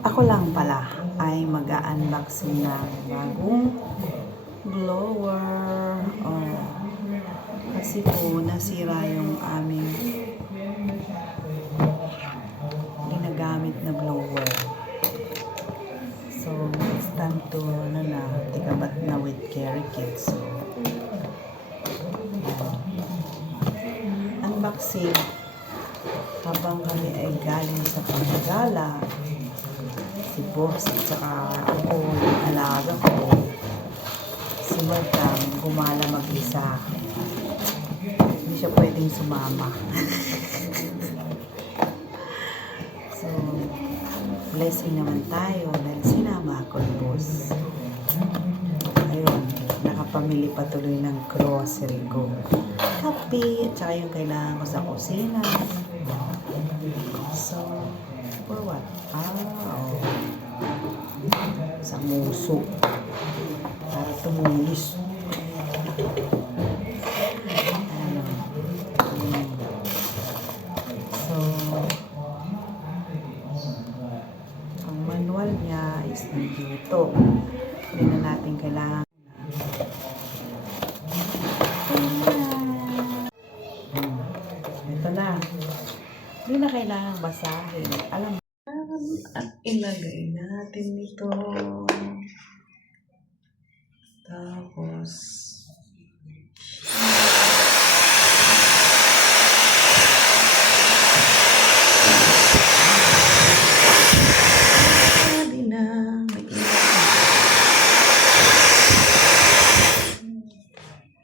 ako lang pala ay mag-unboxing ng bagong blower. Kasi po nasira yung aming ginagamit na blower. So, it's time to tikabat na with Carry Kids. So, unboxing habang kami ay galing sa paggala. Si boss at saka ako, yung alaga ko, si Madam, gumala mag-isa. Hindi siya pwedeng sumama. So, blessing naman tayo dahil sinama ako ni boss. Ayun, nakapamili pa tuloy ng grocery ko. Kape, at saka yung kailangan ko sa kusina. So, for what? Sa muso. Para tumulis. So, ang manual niya is nandito. Hindi na natin kailangan. Ito na. Hindi na kailangan basahin. Alam mo. At ilagay natin ito. Tapos hindi na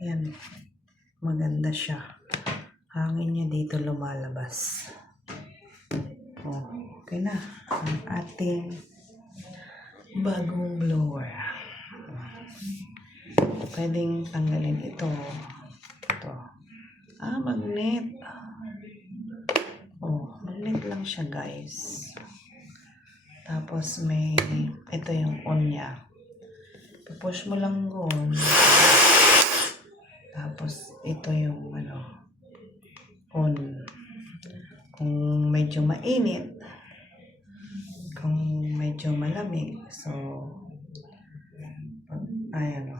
yan, maganda siya. Hangin niya dito lumalabas. Okay na ang ating bagong blower. Pwedeng tanggalin ito. Magnet. Magnet lang siya, guys. Tapos ito yung on niya. Push mo lang doon. Tapos ito yung on. Kung medyo mainit, kung medyo malamig, so ayan o.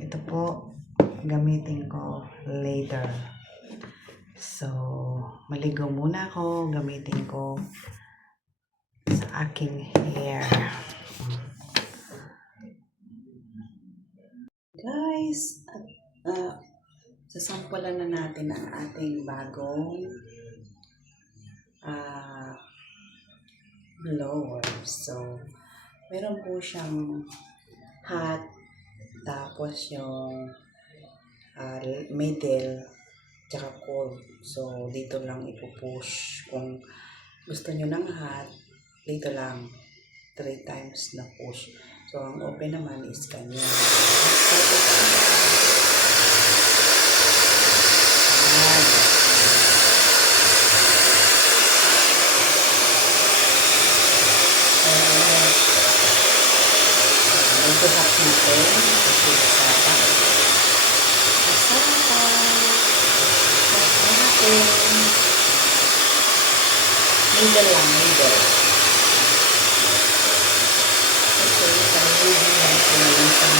Ito po gamitin ko later. So, maligo muna ako, gamitin ko sa aking hair. Guys, sasampulan na natin ang ating bagong blower. So, meron po siyang hot, tapos yung middle, tsaka cold. So, dito lang ipupush. Kung gusto nyo ng hot, dito lang 3 times na push. So, ang open naman is kanya. Medyo hot natin. Kasi masapa. Middle lang, middle. Okay, tayo lang pinalitan.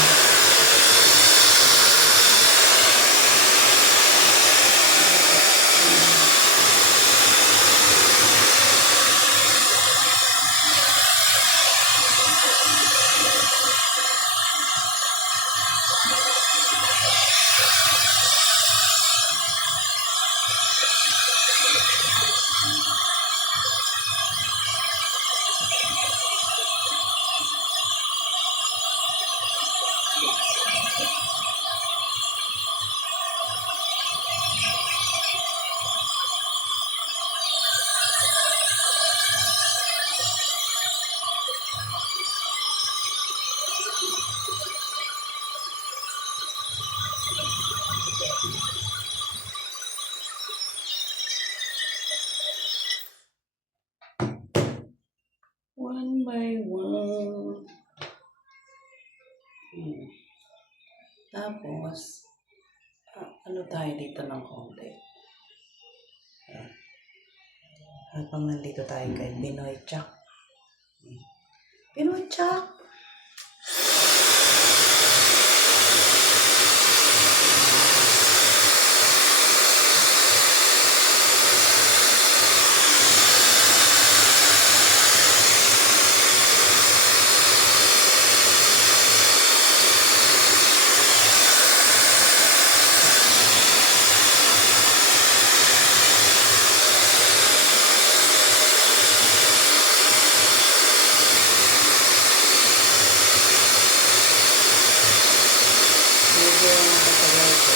Hmm. Tapos, ano tayo dito ng konti. Habang nandito tayo kay Pinoy Chak. Pinoy Chak! Medyo matagal ko.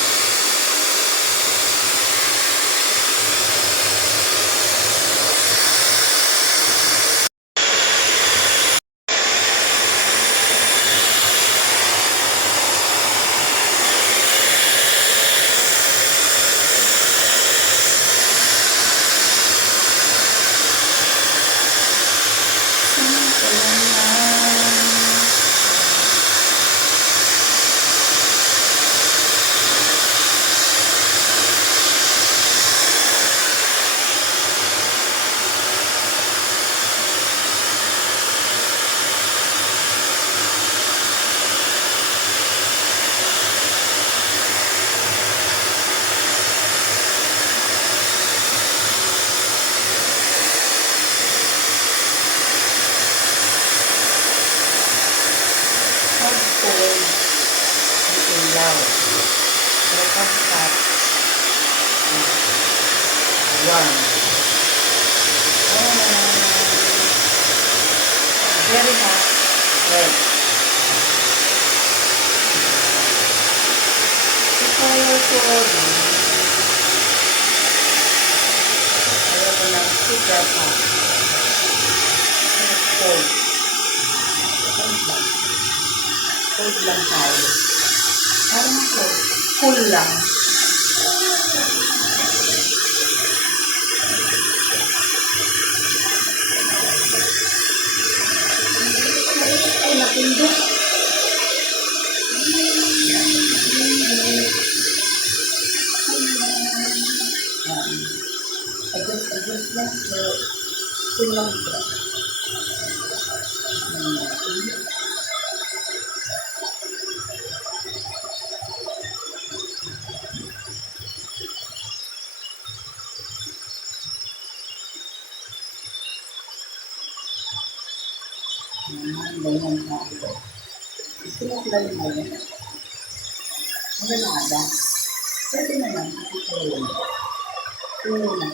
Hardcore ang ilaw. Pero pagkat warm. Very hot. Red. Ayaw ko ng super hot. Cold. Cold lang tayo. Parang cold. Cool lang. Ay, napindot. Adjust lang. Cool lang siya. Ganyan tayo. Sinuklan mo yun. Ang ganada. Pwede naman. Pwede naman.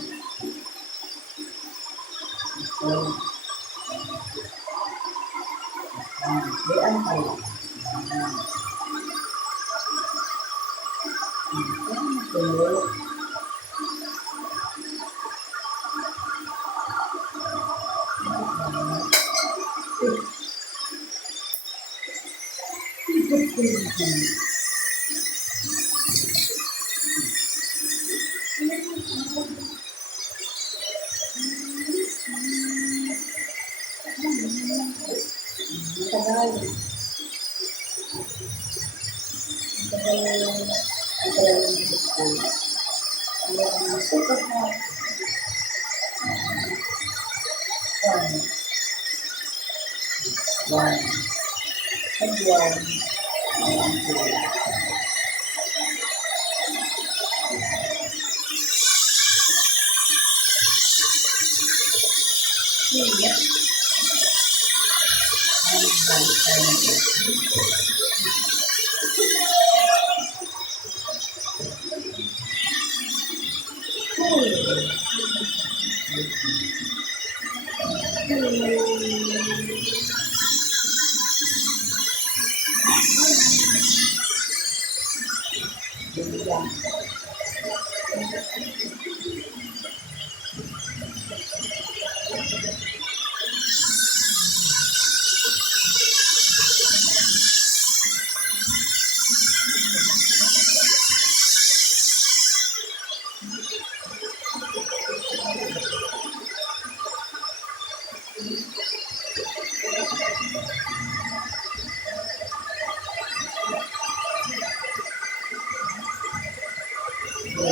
Diyan tayo.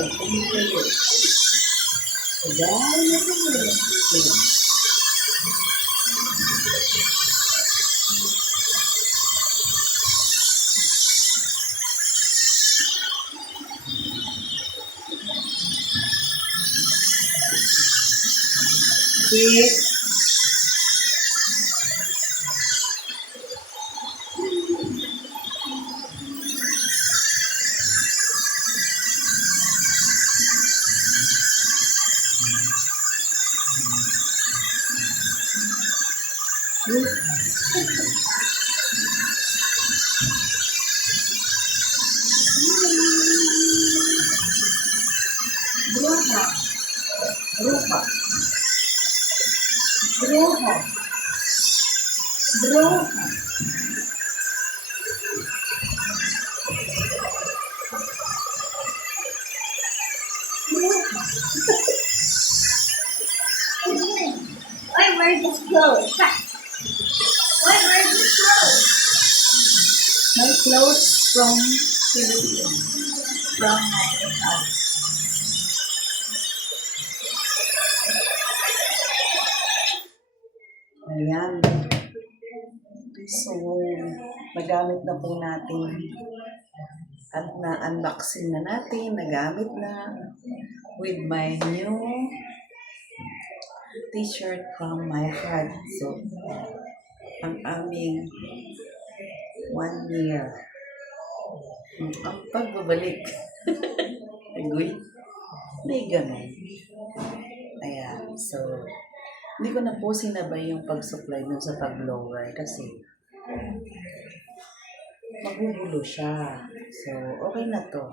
tuloy. Gaya na tuloy. Six. Bruja. Bruja. Bruja. Bruja. Why wear this clothes? Why wear this clothes? My clothes from Philippines. From my house. Ayan. So, nagamit na po natin at na-unboxing na natin, nagamit na with my new t-shirt from my heart. So, ang aming 1 year. Ang pagbabalik. Agoy. May ganun. Ayan. So, hindi ko na po sinabay yung pag-supply nun sa pag-blower kasi magugulo siya. So, okay na to.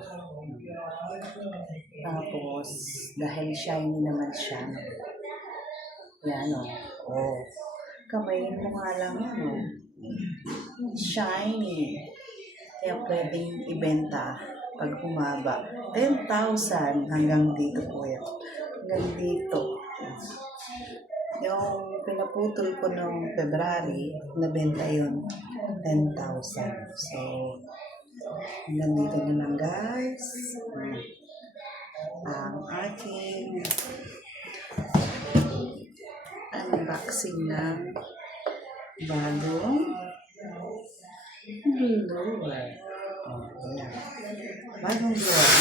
Tapos, dahil shiny naman siya. Yan o. Oh. Kamayin mo nga lang yan o. Shiny. Kaya pwedeng ibenta pag humaba. 10,000 hanggang dito po yan. Hanggang dito. Yung pinaputol ko noong February, nabenta yun 10,000. So, hanggang dito na lang guys. Ang aking unboxing ng bagong blower. Oh, yan. Bagong blower.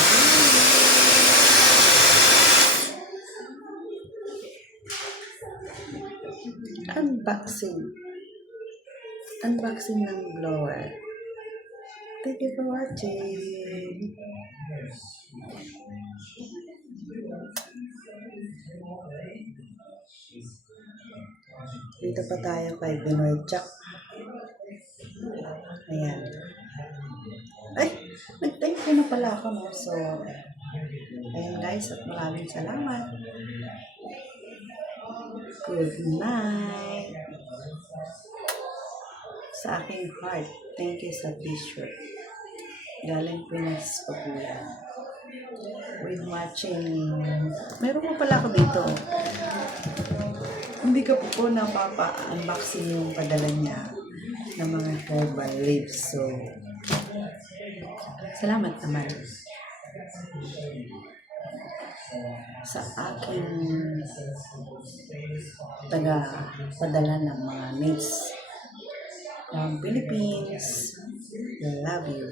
Unboxing ng blower. Thank you for watching. Dito pa tayo kay Benoy Chuck. Ayan. Ay, nag-thank you na pala ako, no? So, ayan guys, at maraming salamat. Good night. Sa aking heart, thank you sa t-shirt. Galing Pinas pa po yan. With matching. Meron mo pala ako dito. Hindi ka po napapa-unboxing yung padala niya ng mga herbal leaves. So, salamat naman sa aking taga-padala ng mga leaves from Philippines. Love you.